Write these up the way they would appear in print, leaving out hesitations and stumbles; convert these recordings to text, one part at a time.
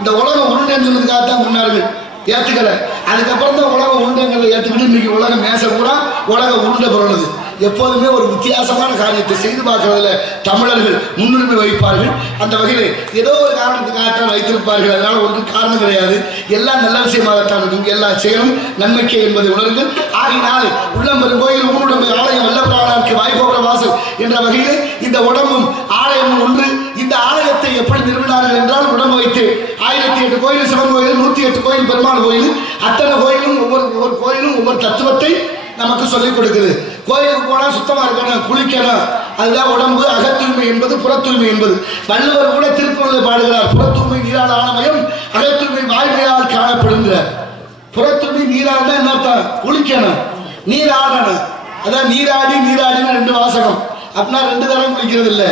இந்த உலகம் உருண்டைன்னு சொன்னதுக்காக தான் முன்னார்கள் ஏற்றுக்கல. அதுக்கப்புறம் தான் உலகம் உருண்டைங்கிறத ஏற்றுக்கிட்டு இன்னைக்கு உலக மேச கூட உலக உருண்டை பொருளுது. எப்போதுமே ஒரு வித்தியாசமான காரியத்தை செய்து பார்க்கறதுல தமிழர்கள் முன்னுரிமை வைப்பார்கள். அந்த வகையில் ஏதோ ஒரு காரணத்துக்காகத்தான் வைத்திருப்பார்கள். அதனால ஒன்று காரணம் கிடையாது, எல்லாம் நல்ல விஷயமாகத்தான் இருக்கும். எல்லா செயலும் நன்மைக்கே என்பதை உணர்ந்து ஆகினால் உள்ளம் பெரும் கோயில் ஊனுடைய ஆலயம் வல்லபிரானாருக்கு வாய்ப்போகிற வாசல் என்ற வகையில் இந்த உடம்பும் ஆலயமும் ஒன்று. இந்த ஆலயத்தை எப்படி நிறுவினார்கள் என்றால் உடம்பு வைத்து 1008 கோயில் சிவன் கோயில், 108 கோயில் பெருமாள் கோயில், அத்தனை கோயிலும் ஒவ்வொரு கோயிலும் ஒவ்வொரு தத்துவத்தை நமக்கு சொல்லிக் கொடுக்குது. கோயிலுக்கு போனால் சுத்தமாக இருக்கணும், குளிக்கணும், அதுதான் உடம்பு. அகத்தூய்மை என்பது புறத்தூய்மை என்பது. வள்ளுவர் கூட திருக்குறளை பாடுகிறார், புறத்தூய்மை நீரால் ஆனமயம், அகத்தூய்மை வாய்மையால் காணப்படுகிறார். புறத்தூய்மை நீரால் தான் என்னத்தான்? குளிக்கணும், நீர் ஆடணும். அதான் நீராடின்னு 2 வாசகம். அப்படின்னா 2 தரம் குளிக்கிறது இல்லை.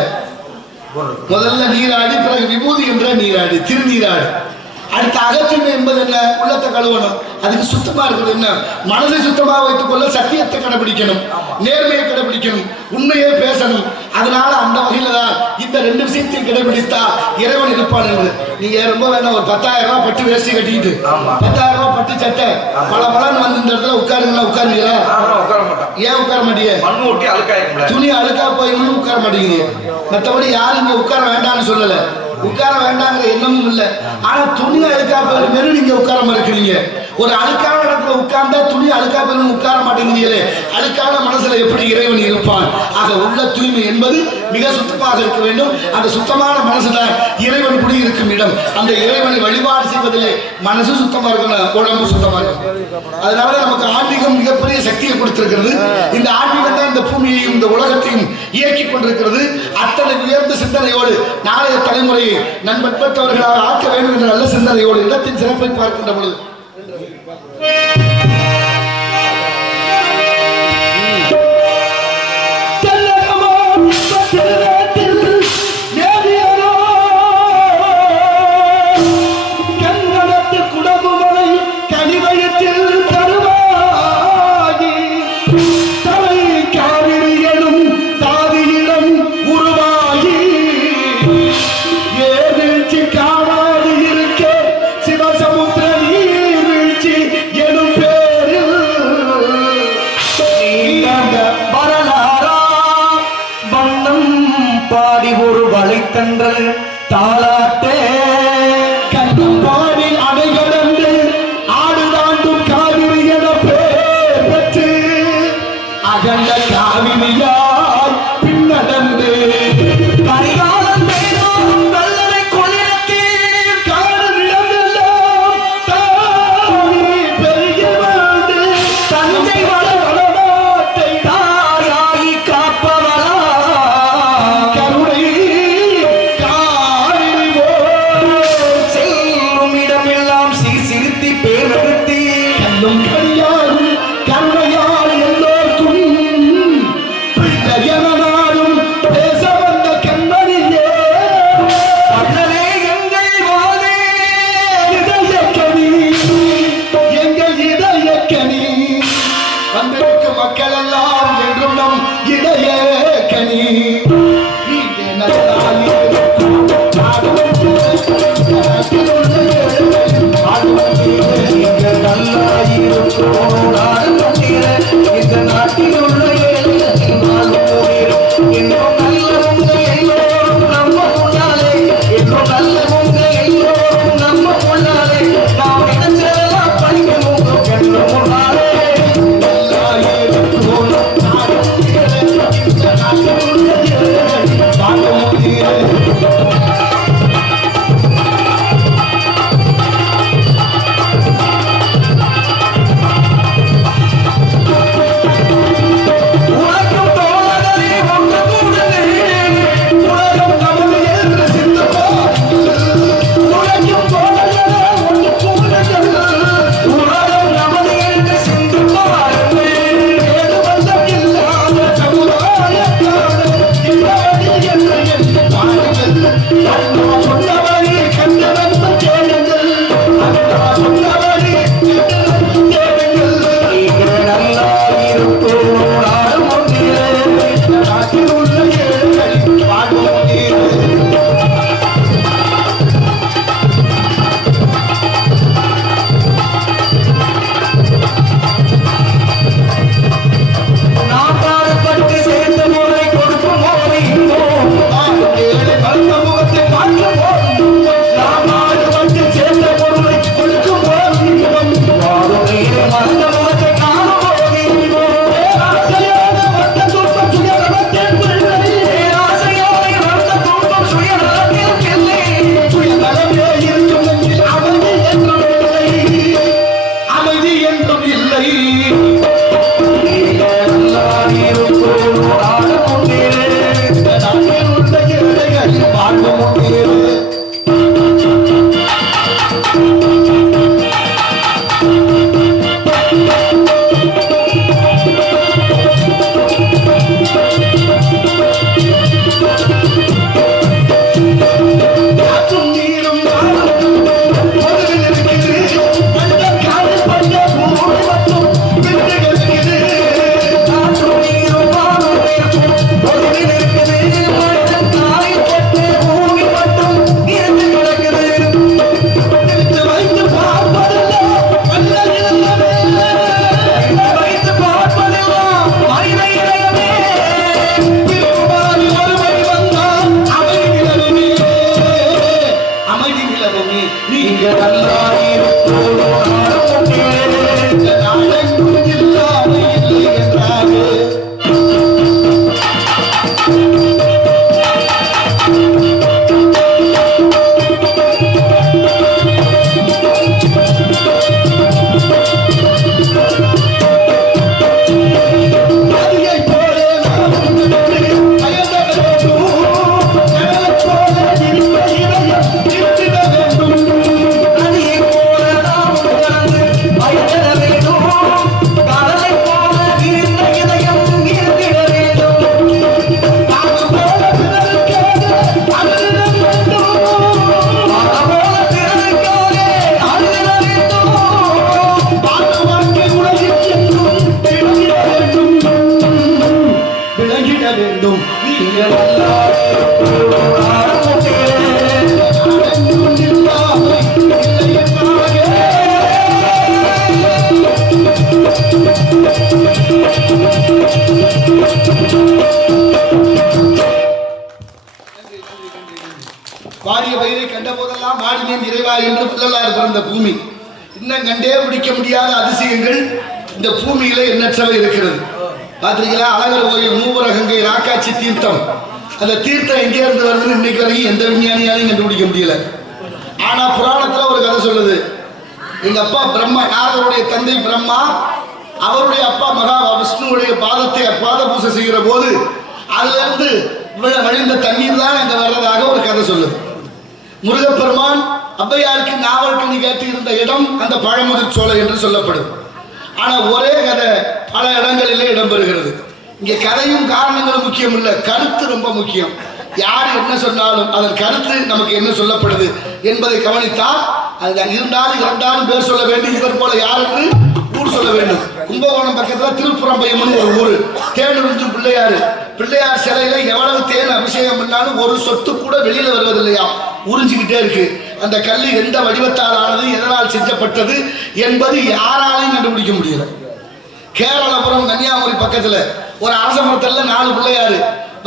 முதல்ல நீராடி, பிறகு விபூதி என்ற நீராடி, திருநீராடு. அடுத்த அகத்தூய்மை என்பது என்ன? உள்ளத்தை கழுவணும். அதுக்கு சுத்தமா இருக்குது என்ன? மனதை சுத்தமாக வைத்துக் கொள்ள சத்தியத்தை கடைபிடிக்கணும், நேர்மையை கடைபிடிக்கணும், உண்மையே பேசணும். அதனால அந்த வகையில தான் இந்த 2 விஷயத்தையும் கடைபிடித்தா இறைவன் இருப்பான் என்று. நீங்க ரொம்ப வேணாம், ஒரு 10,000 ரூபாய் பட்டு வேஷ்டி கட்டிக்கிட்டு 10,000 ரூபாய் பட்டு சட்டை பல பலன்னு வந்து இந்த இடத்துல உட்காருங்களா? ஏன் உட்கார மாட்டீங்க? துணி அழுக்கா போயிருந்து உட்கார மாட்டீங்க. மற்றபடி யாரும் இங்க உட்கார வேண்டாம்னு சொல்லல, உட்கார வேண்டாங்கிற எண்ணமும் இல்லை. ஆனா துணி அழுக்கா போயிரு நீங்க உட்கார மறுக்கிறீங்க. ஒரு அழுக்கான இடத்துல உட்கார்ந்தா துணி அழுக்கா போயிரு உட்கார மாட்டேங்கிறீங்களே. அழுக்கான மனசுல எப்படி இறைவன் இருப்பான்? ஆக உள்ள தூய்மை என்பது மிக சுத்தமாக இருக்க வேண்டும். அந்த சுத்தமான மனசுதான் இறைவன் குடியிருக்கும் இடம். அந்த இறைவனை வழிபாடு செய்வதிலே மனசு சுத்தமா இருக்கணும், உடம்பு சுத்தமா இருக்கணும். அதனால நமக்கு ஆன்மீகம் மிகப்பெரிய சக்தியை கொடுத்திருக்கிறது. இந்த ஆன்மீகம் தான் இந்த பூமியையும் இந்த உலகத்தையும் இயக்கி கொண்டிருக்கிறது. அத்தனை உயர்ந்த சிந்தனையோடு நாளைய தலைமுறையை நண்பற்றவர்களாக ஆக்க வேண்டும் என்ற நல்ல சிந்தனையோடு இடத்தின் சிறப்பை பார்க்கின்ற பொழுது தாளாட்டே கண்ணும் பாடி அடைகடந்து ஆடுதாண்டும் காவிரி என பேர் பெற்று அகண்ட காவிரியார் பின்னடந்து கரிகாலம் கல்லறை கொலிரக்கே காடும் இடமெல்லாம் தாவி பெருகி வந்து தந்தை வளநாட்டை தாயாகி காப்பவளா கருணை இந்த நாட்டில் உள்ள நம்ம முன்னாலே என்றும் நல்ல எல்லோரும் நம்ம முன்னாலே நாம் நினைச்சதெல்லாம் படிக்கணும் என்ற முன்னாலே வாடிய பயிரை கண்ட போதெல்லாம் மாடினேன் இறைவா என்று வள்ளலார் பிறந்த பூமி. இன்னும் கண்டே பிடிக்க முடியாத அதிசயங்கள் இந்த பூமியில எண்ணற்றவை இருக்கிறது. பாத்தீங்களா, அழகர் கோயில் மூவரகங்கை ராக்காட்சி தீர்த்தம். அந்த தீர்த்தம் எங்கே இருந்து வருதுன்னு இன்னைக்கு வரைக்கும் எந்த விஞ்ஞானியாலையும் கண்டுபிடிக்க முடியல. ஆனா புராணத்துல ஒரு கதை சொல்லுது. எங்க அப்பா பிரம்மா, நாரதருடைய தந்தை பிரம்மா, அவருடைய அப்பா மகா விஷ்ணுவுடைய பாத பூசை செய்கிற போது அதுல இருந்து வழிந்த தண்ணீர் தான் அங்க வர்றதாக ஒரு கதை சொல்லுது. முருகப்பெருமான் ஔவையாருக்கு நாவல்கனி கேட்டு இருந்த இடம் அந்த பழமுதிர் சோலை என்று சொல்லப்படும். ஆனா ஒரே கதை பல இடங்களிலே இடம்பெறுகிறது. இங்க கதையும் காரணங்களும் முக்கியம் இல்ல, கருத்து ரொம்ப முக்கியம். யார் என்ன சொன்னாலும் அதன் கருத்து நமக்கு என்ன சொல்லப்படுது என்பதை கவனித்தால் அது இருந்தாலும் இரண்டாலும் பேர் சொல்ல வேண்டும். இவர் போல யார் என்று ஊர் சொல்ல வேண்டும். கும்பகோணம் பக்கத்துல திருப்புறம்பயம்னு ஒரு ஊர். தேனுறிஞ்சும் பிள்ளையார் சிலையில எவ்வளவு தேன் அபிஷேகம் பண்ணாலும் ஒரு சொத்து கூட வெளியில வருவதில்லையா, உறிஞ்சிக்கிட்டே இருக்கு. அந்த கல்லு எந்த வடிவத்தால் ஆனது, எதனால் செஞ்சப்பட்டது என்பது யாராலையும் கண்டுபிடிக்க முடியல. கேரளபுரம் கன்னியாகுமரி பக்கத்துல ஒரு அரச மரத்துல 4 பிள்ளையாரு.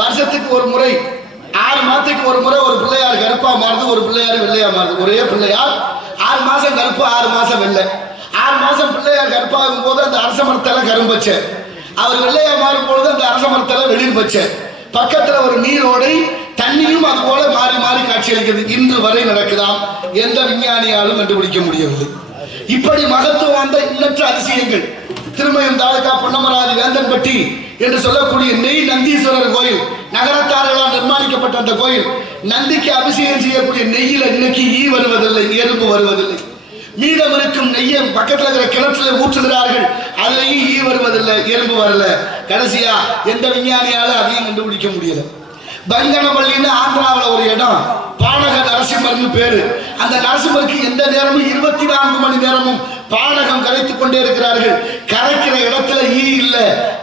வருஷத்துக்கு ஒரு முறை 6 மாதத்துக்கு ஒரு முறை ஒரு பிள்ளையார் கருப்பா மாறுது, ஒரு பிள்ளையார் வெள்ளையா மாறுது. ஒரே பிள்ளையார் 6 மாசம் கருப்பு, 6 மாசம் வெள்ளை. 6 மாசம் பிள்ளையார் கருப்பாகும் போது அந்த அரச மரத்தால கரும்பச்ச, அவர் வெள்ளையா மாறும் பொழுது அந்த அரச மரத்தால வெளிர் பச்ச. பக்கத்துல ஒரு நீரோடை, தண்ணியும் அது போல மாறி மாறி காட்சி அளிக்கிறது. இன்று வரை நடக்குதாம். எந்த விஞ்ஞானியாலும் கண்டுபிடிக்க முடியவில்லை. இப்படி மகத்துவம் வாய்ந்த எண்ணற்ற அதிசயங்கள். திருமயம் தாலுகா பொன்னமராதி வேந்தன்பட்டி என்று சொல்லக்கூடிய நெய் நந்தீஸ்வரர் கோயில், நகரத்தார்களால் நிர்மாணிக்கப்பட்ட அந்த கோயில், நந்திக்கு அபிஷேகம் செய்யக்கூடிய நெய்யில இன்னைக்கு ஈ வருவதில்லை, எறும்பு வருவதில்லை. மீதம் இருக்கும் நெய்யை பக்கத்தில் இருக்கிற கிணற்றுல ஊற்றுகிறார்கள், அதுலேயும் ஈ வருவதில்லை, எறும்பு வரல. கடைசியா எந்த விஞ்ஞானியால அதையும் கண்டுபிடிக்க முடியல. பங்கனப்பள்ளின்னு ஆந்திராவில் ஒரு இடம், பானக நரசிம்மர்னு பேரு. அந்த நரசிம்மருக்கு எந்த நேரமும் 24 மணி நேரமும் பானகம் கரைத்துக் கொண்டே இருக்கிறார்கள். கரைக்கிற இடத்துல ஈ இல்ல,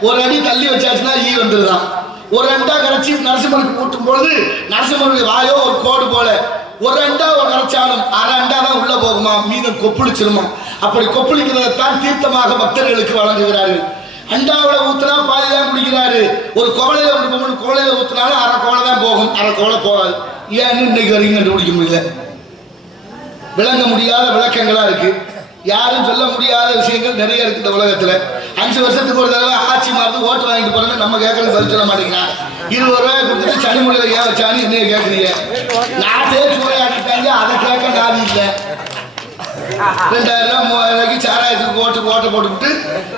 ஒரு அடி தள்ளி வச்சாச்சுன்னா ஈ வந்துருதான். ஒரு அண்டா கரைச்சி நரசிம்மருக்கு ஊட்டும் பொழுது நரசிம்மருடைய வாயோ ஒரு கோடு போல, ஒரு அண்டா ஒரு கரைச்சாலும் அரை அண்டா தான் உள்ள போகுமா, மீதம் கொப்புளிச்சிருமா. அப்படி கொப்புளிக்கிறதான் தீர்த்தமாக பக்தர்களுக்கு வழங்குகிறார்கள். அண்டாவில் ஊத்துனா பாதி தான் குடிக்கிறாரு. ஒரு கோலையில விட்டு கோலையில ஊத்துனாலும் அரை கோலை தான் போகும், அரை கோலை போகாது. ஏன்னு இன்னைக்கு வரைக்கும் கண்டுபிடிக்க முடியல. விளங்க முடியாத விளக்கங்களா இருக்கு. யாரும் சொல்ல முடியாத விஷயங்கள் நிறைய இருக்கு இந்த உலகத்துல. 5 வருஷத்துக்கு ஒரு தடவை ஆட்சி மாறுது, ஓட்டு வாங்கிட்டு போறேன்னு நம்ம கேட்கறது பதில் சொல்ல மாட்டேங்கிறான். 20 ரூபாய் கொடுத்துட்டு சனிமொழியில ஏன் வச்சான்னு என்னைய கேட்குறீங்க. நாட்டே சூறையாட்டிட்டாங்க, அதை கேட்க நாதி இல்லை. 2000 3000 சாராயத்துக்கு ஓட்டு போட்டுவிட்டு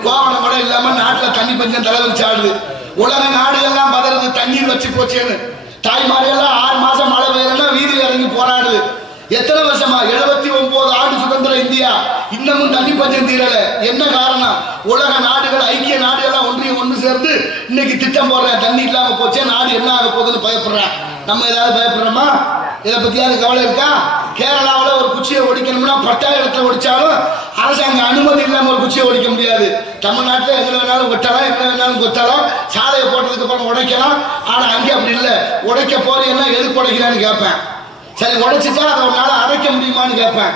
கோவணம் கூட இல்லாம நாட்டுல தண்ணி பஞ்சம் தலைவலிச்சு ஆடுது. உலக நாடுகள்லாம் பதறது தண்ணீர் வச்சு போச்சேன்னு. தாய்மாரெல்லாம் 6 மாசம் மழை பெய்யலன்னா வீதியில் இறங்கி போராடுது. எத்தனை வருஷமா? 79 ஆண்டு சுதந்திர இந்தியா, இன்னமும் தண்ணி பஞ்சம் தீரல. என்ன காரணம்? உலக நாடுகள், ஐக்கிய நாடுகள் ஒன்று சேர்ந்து இன்னைக்கு திட்டம் போடுறேன், தண்ணி இல்லாம போச்சே, நாடு என்ன ஆக போகுதுன்னு பயப்படுறேன். நம்ம ஏதாவது பயப்படுறோமா? இதை பத்தியாவது கவலை இருக்கா? கேரளாவில் ஒரு குச்சியை ஒடிக்கணும்னா 10 இடத்துல ஒடிச்சாலும் அரசாங்க அனுமதி இல்லாம ஒரு குச்சியை ஒடிக்க முடியாது. தமிழ்நாட்டில் எங்க வேணாலும் வெட்டலாம், எங்க வேணாலும் கொத்தலாம், சாலையை போட்டதுக்கு அப்புறம் உடைக்கலாம். ஆனா அங்கே அப்படி இல்லை. உடைக்க போறீங்கன்னா எதுக்கு உடைக்கிறான்னு கேட்பேன். சரி, உடைச்சிட்டா அதை ஒரு நாள் அடைக்க முடியுமான்னு கேட்பேன்.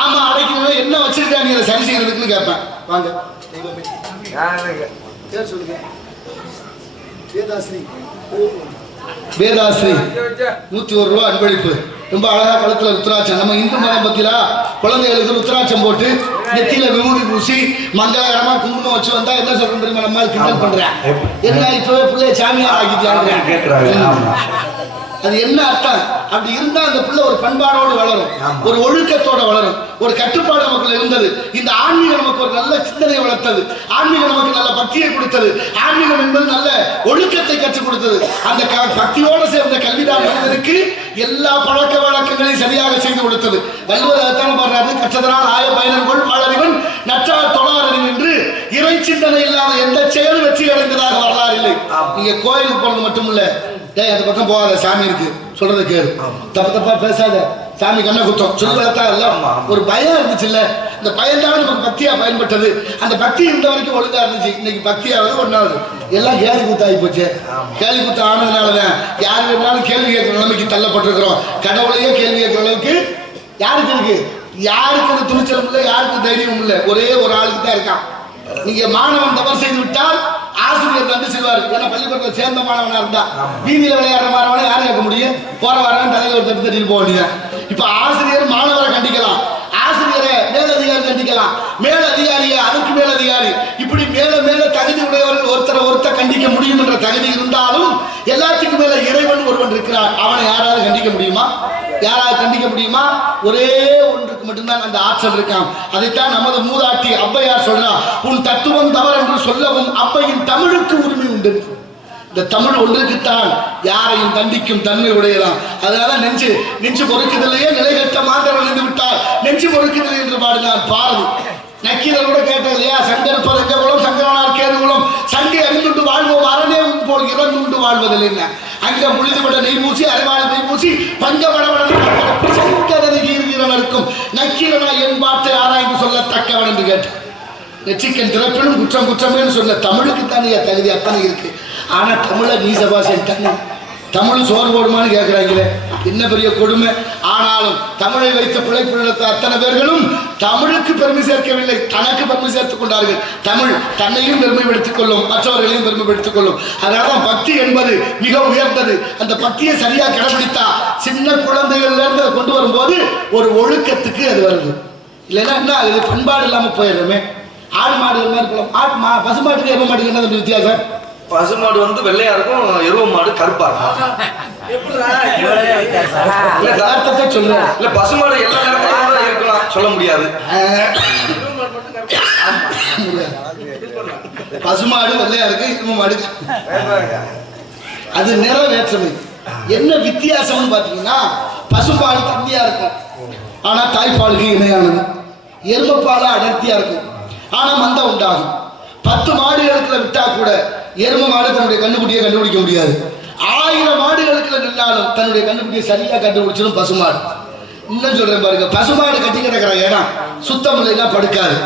ஆமா, அடைக்கணும், என்ன வச்சிருக்காங்க நீங்க சரி செய்யறதுக்குன்னு கேட்பேன். வாங்க சொல்லுங்க. வேதாஸ்ரீ 101 ரூபா அன்பளிப்பு. ரொம்ப அழகா கழுத்துல ருத்ராட்சம். நம்ம இந்து மதம் பத்தியா குழந்தைகளுக்கு ருத்ராட்சம் போட்டு நெத்தியில விபூதி பூசி மங்களகரமா குங்குமம் வச்சு வந்தா என்ன சொல்றேன் தெரியுமா? நம்ம கிண்டல் பண்றேன். என்ன இப்பவே பிள்ளைய சாமியார் ஆக்கிட்டாங்க. அது என்ன அர்த்தம்? அப்படி இருந்தா அந்த பிள்ளை ஒரு பண்பாடோடு வளரும், ஒரு ஒழுக்கத்தோட வளரும், ஒரு கட்டுப்பாடு நமக்குள்ள இருந்தது. இந்த ஆன்மீகம் நமக்கு ஒரு நல்ல சிந்தனையை வளர்த்தது, ஆன்மீகம் நமக்கு நல்ல பக்தியை கொடுத்தது, ஆன்மீகம் என்பது நல்ல ஒழுக்கத்தை கற்றுக் கொடுத்தது. அந்த பக்தியோடு சேர்ந்த கல்விதான் மனிதனுக்கு எல்லா பழக்க வழக்கங்களையும் சரியாக செய்து கொடுத்தது. வள்ளுவர் அதைத்தான் பாடுறாரு, கற்றதனால் ஆய பயனர்கள் வாழறிவன் நற்றார் தொழாரறிவு என்று. இறை சிந்தனை இல்லாத எந்த செயலும் வெற்றி அடைந்ததாக வரலாறு இல்லை. நீங்க கோயிலுக்கு போறது மட்டும் இல்ல, அந்த பக்கம் போகாத, சாமி இருக்கு சொல்றது கேளு, தப்பு தப்பா பேசாத, சாமி கண்ண குத்தம் சொல்லி வளர்த்தா இல்ல. ஒரு பயம் இருந்துச்சு இல்ல, இந்த பயம் தான் நமக்கு பக்தியா பயன்பட்டது. அந்த பக்தி இருந்த வரைக்கும் ஒழுங்கா இருந்துச்சு. இன்னைக்கு பக்தியாவது ஒன்னாவது எல்லாம் கேலி கூத்து ஆகி போச்சு. கேலி கூத்து ஆனதுனாலதான் யாரு வேணாலும் கேள்வி கேட்கிற நிலைமைக்கு தள்ளப்பட்டிருக்கிறோம். கடவுளையே கேள்வி கேட்கிற அளவுக்கு யாருக்கு இருக்கு? யாருக்கு அந்த துணிச்சலும் இல்லை, யாருக்கு தைரியம் இல்லை, ஒரே ஒரு ஆளுக்கு தான் இருக்கான். நீங்க மாணவன் தவறு செய்து விட்டால் ஆசிரியர் தண்டு செய்வார். ஏன்னா பள்ளிக்கூடத்தில் சேர்ந்த மாணவனா இருந்தா வீதியில விளையாடுற மாணவனை யாரும் கேட்க முடியும்? போற வரவன் தலையில ஒரு தட்டு தட்டிட்டு போக வேண்டிய. இப்ப ஆசிரியர் மாணவரை கண்டிக்கலாம், ஆசிரியரை மேலதிகாரி கண்டிக்கலாம், மேலதிகாரியை அதுக்கு மேலதிகாரி, இப்படி மேல மேல தகுதி உடையவர்கள் ஒருத்தர் கண்டிக்க முடியும் என்ற தகுதி இருந்தாலும் எல்லாத்துக்கும் மேல இறைவன் ஒருவன் இருக்கிறார். அவனை யாராவது கண்டிக்க முடியுமா? யாராவது கண்டிக்க முடியுமா? ஒரே ஒன்றுக்கு மட்டும்தான் அந்த ஆற்றல் இருக்கான். அதைத்தான் நமது மூதாட்டி ஔவையார் சொல்றா, உன் தத்துவம் தவறு என்று சொல்லவும் அவ்வையின் தமிழுக்கு உரிமை உண்டு. இந்த தமிழ் ஒன்றுக்குத்தான் யாரையும் தண்டிக்கும் தன்மை உடையலாம். அதனால நெஞ்சு பொறுக்குதலையே நிலைகட்ட மாத்திரம் விழுந்து விட்டால் நெஞ்சு பொறுக்குதலை என்று பாடினார் பாரதி. நக்கீரர் கூட கேட்டது இல்லையா, சங்கர் பதங்க குலம் சங்கரனார் கேது குலம் சங்கை அறிந்துண்டு வாழ்வோம் அரணே போல் இறந்துண்டு வாழ்வதில் என்ன அங்க முழுதுபட்ட நெய் பூசி அறிவாள நெய் பூசி பங்க வடவடன் இருக்கும் நக்கீரனா என் பாட்டை ஆராய்ந்து சொல்லத்தக்கவன் என்று கேட்டார். நெற்றிக்கன் திறப்பினும் குற்றம் குற்றமேன்னு சொன்ன தமிழுக்கு தானே தகுதி அத்தனை இருக்கு. ஆனா தமிழை நீசபாசன் தமிழ் சோறு போடுமான்னு கேட்கிறாங்களே, என்ன பெரிய கொடுமை. ஆனாலும் தமிழை வைத்து பிழைப்பு நடத்த அத்தனை பேர்களும் தமிழுக்கு பெருமை சேர்க்கவில்லை, தனக்கு பெருமை சேர்த்துக் கொண்டார்கள். தமிழ் தன்னையும் பெருமைப்படுத்திக் கொள்ளும், மற்றவர்களையும் பெருமைப்படுத்திக் கொள்ளும். அதனால்தான் பக்தி என்பது மிக உயர்ந்தது. அந்த பக்தியை சரியா கடைபிடித்தா சின்ன குழந்தைகள்ல இருந்து அதை கொண்டு வரும்போது ஒரு ஒழுக்கத்துக்கு அது வருது. இல்லைன்னா என்ன ஆகுது? பண்பாடு இல்லாம போயிடுறோமே. ஆடு மாடு மாதிரி பசுமாட்டுக்கு எரும மாட்டுக்கு என்ன வித்தியாசம்? பசுமாடு வந்து வெள்ளையா இருக்கும், எருவ மாடு கருப்பா இருக்கும். இல்ல பசுமாடு எல்லா நேரமும் இருக்கலாம் சொல்ல முடியாது. பசுமாடு வெள்ளையா இருக்கு, எரும மாடு அது நிற வேற்றுமை. என்ன வித்தியாசம்னு பாத்தீங்கன்னா, பசுபால் தண்ணியா இருக்கும் ஆனா தாய்ப்பாலுக்கு இணையானது, எருமப்பால அடர்த்தியா இருக்கும் ஆனா மந்தம் உண்டாகும். 10 மாடுகளுக்குள்ள விட்டா கூட எரும மாடு தன்னுடைய கண்டுபிடியை கண்டுபிடிக்க முடியாது. 1000 மாடுகளுக்குள்ள நின்றாலும் தன்னுடைய கண்டுபிடியை சரியா கண்டுபிடிச்சிடும் பசுமாடு. இன்னும் சொல்றேன் பாருங்க, பசுமாடு கட்டி கிடக்கிற இடம் சுத்தம் இல்லைன்னா படுக்காது,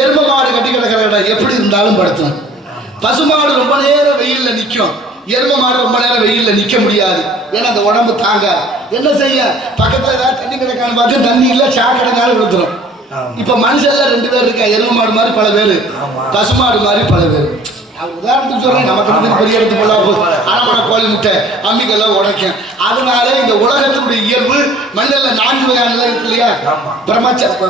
எரும மாடு கட்டி கிடக்கிற இடம் எப்படி இருந்தாலும் படுத்தும். பசுமாடு ரொம்ப நேரம் வெயில்ல நிற்கும், எரும மாடு ரொம்ப நேரம் வெயில்ல நிக்க முடியாது. ஏன்னா அந்த உடம்பு தாங்காது. என்ன செய்ய? பக்கத்துல ஏதாவது தண்ணி கிடக்கான்னு பார்த்து தண்ணி இல்ல சாக்கடைனாலும் விழுந்துடும். இப்ப மனுஷன்ல 2 பேர் இருக்கா, எரும மாடு மாதிரி பல பேரு, பசுமாடு மாதிரி பல பேரு. உதாரணத்துக்கு சொல்றேன், நமக்கு பெரிய இடத்து போல அரமணை கோழி முட்டை அம்மிக்கெல்லாம் உடைக்கும். அதனால இந்த உலகத்தினுடைய இயல்பு மனிதன்ல 4 வகையான நிலை இருக்கு இல்லையா?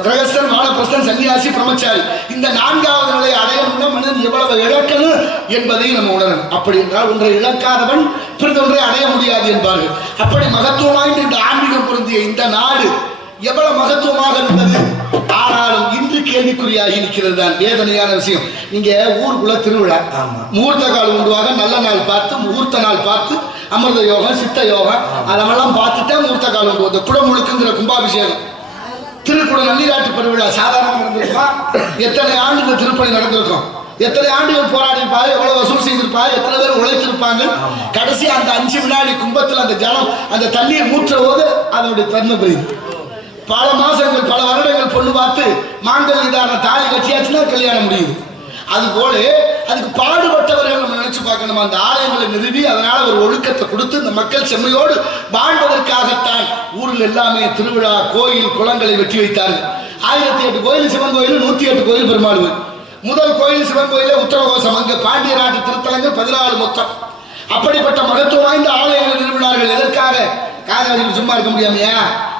கிரகஸ்தன், வானப்பிரஸ்தன், சன்னியாசி, பிரம்மச்சாரி. இந்த 4வது நிலையை அடையணும்னா மனிதன் எவ்வளவு இழக்கணும் என்பதையும் நம்ம உணரணும். அப்படி என்றால் ஒன்றை இழக்காதவன் பிறந்தொன்றை அடைய முடியாது என்பார்கள். அப்படி மகத்துவம் வாய்ந்த இந்த ஆன்மீகம் பொருந்திய இந்த நாடு எவ்வளவு மகத்துவமாக இருந்தது. ஆனாலும் இன்று கேள்விக்குறியாகி நிற்கிறது தான் வேதனையான விஷயம். நீங்க ஊருக்குள்ள திருவிழா, முகூர்த்த கால் உண்டுவாக, நல்ல நாள் பார்த்து முகூர்த்த நாள் பார்த்து அமிர்த யோகம் சித்த யோகம் அதெல்லாம் பார்த்துட்டே முகூர்த்த கால் உண்டு. குடமுழுக்குங்கிற கும்பாபிஷேகம், திருக்குட நன்னீராட்டு பெருவிழா சாதாரணமாக நடந்திருக்குமா? எத்தனை ஆண்டுகள் திருப்பணி நடந்திருக்கும், எத்தனை ஆண்டுகள் போராடிப்பாரு, எவ்வளவு வசூல் செய்திருப்பாரு, எத்தனை பேர் உழைத்திருப்பாங்க. கடைசி அந்த 5 வினாடி கும்பத்தில் அந்த ஜலம் அந்த தண்ணீர் மூற்ற போது அதனுடைய தன்மை பெரியுது. பல மாசங்கள் பல வருடங்கள் பொண்ணு பார்த்து மாங்கல் இதான தாலி கட்சியாச்சுன்னா கல்யாணம் முடியுது. அது போல அதுக்கு பாடுபட்டவர்கள் நம்ம நினைச்சு பார்க்கணும். அந்த ஆலயங்களை நிறுவி அதனால ஒரு ஒழுக்கத்தை கொடுத்து இந்த மக்கள் செம்மையோடு வாழ்வதற்காகத்தான் ஊரில் எல்லாமே திருவிழா, கோயில், குளங்களை வெட்டி வைத்தார்கள். 1008 கோயில் சிவன் கோயில், 108 கோயில் பெருமாள் கோயில். முதல் கோயில் சிவன் கோயிலே உத்தரகோசம், அங்கு பாண்டிய நாட்டு திருத்தலங்கள் 14 மொத்தம். அப்படிப்பட்ட மகத்துவம் வாய்ந்த ஆலயங்களை நிறுவினார்கள். எதற்காக? காதை வச்சுட்டு சும்மா இருக்க முடியாமையா?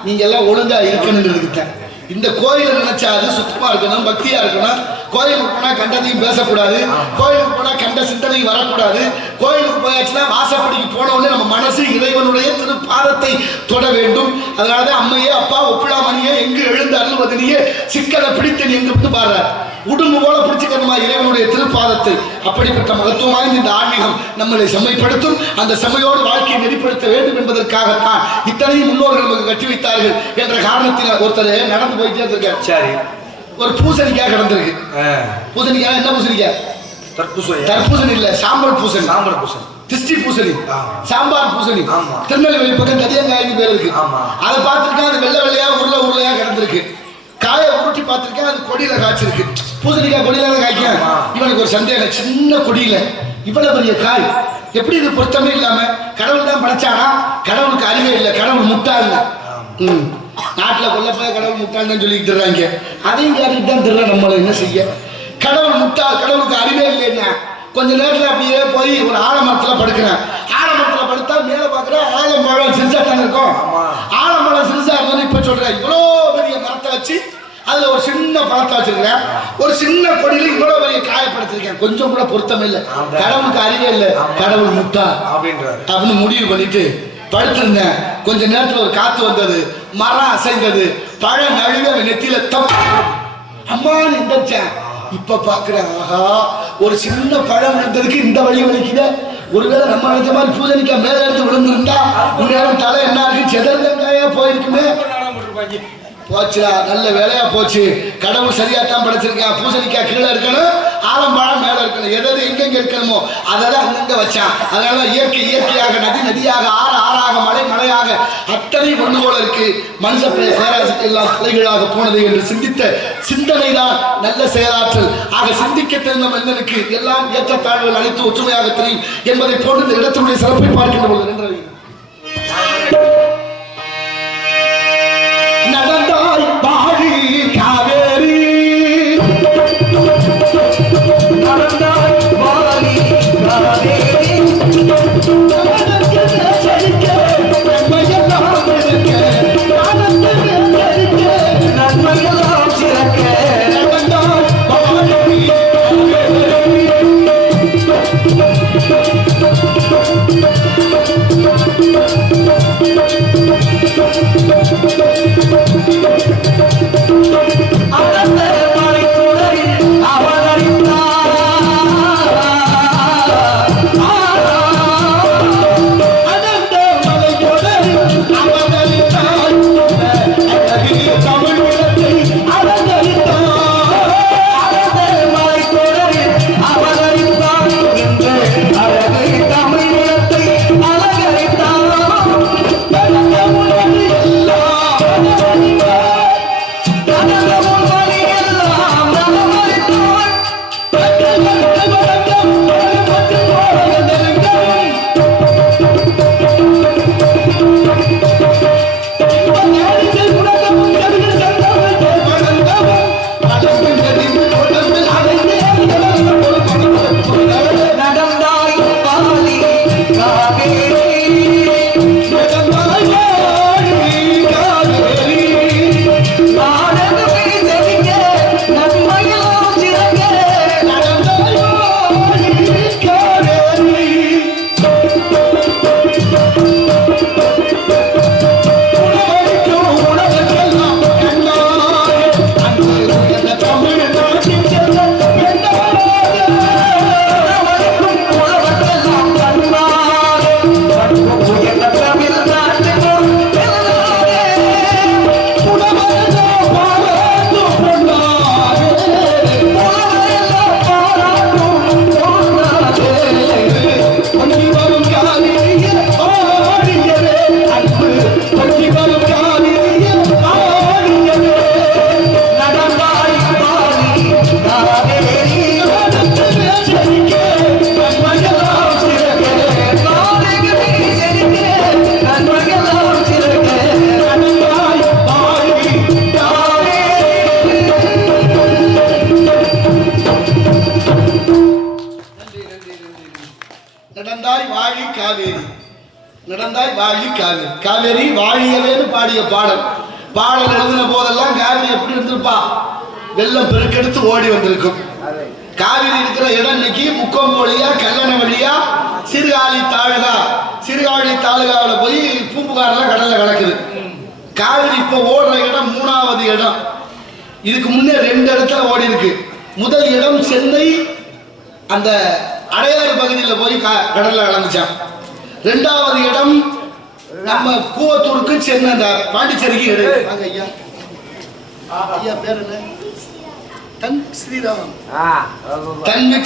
நீங்க எல்லாம் ஒழுங்கா இருக்கணுன்றதுக்குத்தான். இந்த கோயிலை நினைச்சா அது சுத்தமா இருக்கணும், பக்தியா இருக்கணும். கோயிலுக்கு போனா கண்டதையும் பேசக்கூடாது, கோயிலுக்கு போனா கண்ட சிந்தனையும் வரக்கூடாது. கோயிலுக்கு போயாச்சுன்னா வாசப்படிக்கு போன உடனே நம்ம மனசு இறைவனுடைய திருப்பாதத்தை தொட வேண்டும். அதனாலதான் அம்மையே அப்பா ஒப்பிடாமணியே எங்கு எழுந்து அருள்வதனியே சிக்கலை பிடித்து எங்கு பாடுறார். உடும்பு போல பிடிச்சுக்கணுமா இறைவனுடைய திருப்பாதத்தை. அப்படிப்பட்ட மகத்துவம் வாய்ந்த இந்த ஆன்மீகம் நம்மளை செம்மைப்படுத்தும். அந்த செம்மையோடு வாழ்க்கையை நெறிப்படுத்த வேண்டும் என்பதற்காகத்தான் இத்தனையும் முன்னோர்கள் நமக்கு கட்டி வைத்தார்கள் என்ற காரணத்தில் ஒருத்தர் நடந்து போயிட்டே இருக்கார். சரி, ஒரு பூசணிக்காய் கிடந்திருக்கு. பூசணிக்காய் என்ன பூசணிக்காய்? தர்பூசணி இல்ல, சாம்பல் பூசணி. சாம்பல் பூசணி, திஷ்டி பூசணி, சாம்பார் பூசணி. திருநெல்வேலி பக்கம் கதியங்காய்க்கு பேர் இருக்கு. அதை பார்த்துருக்கேன். அது வெள்ளை வெள்ளையா உருளையா கிடந்திருக்கு. காயை உருட்டி பார்த்திருக்கேன். அது கொடியில காய்ச்சிருக்கு. பூசணிக்காய் கொடியில காய்க்கும். இவனுக்கு ஒரு சந்தேகம், சின்ன கொடியில இவ்வளவு பெரிய காய் எப்படி இது பொருத்தமே இல்லாம? கடவுள் தான் படைச்சானா? கடவுளுக்கு அறிவே இல்லை, கடவுள் முட்டாள். நாட்டுல கொல்லப்ப கடவுள் முட்டாள் தான் சொல்லிட்டு இருக்காங்க. அதையும் கேட்டுட்டு தான் தெரியல நம்மள என்ன செய்ய. கடவுள் முட்டாள், கடவுளுக்கு அறிவே இல்லைன்னா கொஞ்ச நேரத்துல அப்படியே போய் ஒரு ஆலமரத்துல படுக்கிறேன். ஆலமரத்துல படுத்தா மேல பாக்குற ஆலமரம் சிறுசா தானே இருக்கும். ஆலமரம் சிறுசா இருந்தாலும் இப்ப சொல்றேன், இவ்வளோ பெரிய மரத்தை வச்சு அதுல ஒரு சின்ன பழத்தை வச்சிருக்கேன். ஒரு சின்ன கொடியில இவ்வளவு பெரிய காயப்படுத்திருக்கேன். கொஞ்சம் கூட பொருத்தம் இல்லை. கடவுளுக்கு அறிவே இல்லை, கடவுள் முட்டா அப்படின்னு முடிவு பண்ணிட்டு படுத்திருந்தேன். கொஞ்ச நேரத்துல ஒரு காத்து வந்தது, மரம் அசைந்தது, பழம் நழுவி நெத்தியில தப்பு அம்மான்னு எந்திரிச்சேன். இப்ப பாக்குறேன், ஆஹா, ஒரு சின்ன பழம் இருந்ததுக்கு இந்த வழி வலிக்குத. ஒருவேளை நம்ம நினைச்ச மாதிரி பூசணிக்காய் மேல எடுத்து விழுந்திருந்தா நேரம் தலை என்ன இருக்கு, செதற்காயா போயிருக்குமே. போச்சுடா, நல்ல வேலையா போச்சு. கடவுள் சரியாத்தான் படைச்சிருக்கேன். பூசணிக்காய் கீழே இருக்கணும், ஆலம்பழம் மேல இருக்கணும். எதாவது எங்கெங்க இருக்கணுமோ அதெல்லாம் அங்கங்க வச்சான். அதனால இயற்கை இயற்கையாக, நதி நதியாக, ஆறாக, மலை மலையாக அத்தனை ஒன்று போல இருக்கு. மனுஷ பேராசைக்கு எல்லாம் தலைகளாக போனது என்று சிந்தித்த சிந்தனை தான் நல்ல செயலாற்றல். ஆக சிந்திக்க தெரிந்த மனிதனுக்கு எல்லாம் ஏற்றத்தாழ்வுகள் அனைத்து ஒற்றுமையாக தெரியும் என்பதை போன்று இந்த இடத்தினுடைய சிறப்பை பார்க்கின்ற பொழுது நின்றது. நடந்தாய் பாடி காவேரி, நடந்தாய் பாடி காவேரி, நன்மையெல்லாம் இருக்க, நன்மையெல்லாம் சிறக்க, நடந்தாய் பாடி காவேரி. வாழி காவேரி. காவேரி வாழியவேன்னு பாடிய பாடல். பாடல் எழுதின போதெல்லாம் காவேரி எப்படி இருந்திருப்பா? வெள்ளம் பெருக்கெடுத்து ஓடி வந்திருக்கும். காவிரி இருக்கிற இடம் இன்னைக்கு முக்கொம்பு வழியா, கல்லணை வழியா, சிறுகாழி தாலுகா. சிறுகாழி தாலுகாவில் போய் பூம்புகாரெல்லாம் கடல்ல கலக்குது. காவிரி இப்ப ஓடுற இடம் 3வது இடம். இதுக்கு முன்னே 2 இடத்துல ஓடி இருக்கு. முதல் இடம் சென்னை அந்த அடையாறு பகுதியில் போய் கடல்ல கலந்துச்சான். 2வது இடம் நம்ம கூவத்தூருக்கு சென்னை அந்த பாண்டிச்சேரிக்கு இடம். ஐயா ஐயா பேர் என்ன? தன்விக்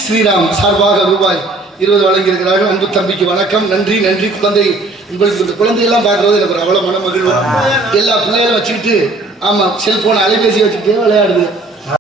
ஸ்ரீராம் சார்பாக ரூபாய் 20 வழங்கியிருக்கிறார்கள். அன்பு தம்பிக்கு வணக்கம். நன்றி நன்றி. குழந்தை உங்களுக்கு இந்த குழந்தையெல்லாம் பார்க்கறது எனக்கு ஒரு அவ்வளவு மன மகிழ்வு. எல்லா பிள்ளைகளும் வச்சுக்கிட்டு ஆமா செல்போன் அலைபேசி வச்சுக்கிட்டே விளையாடுது.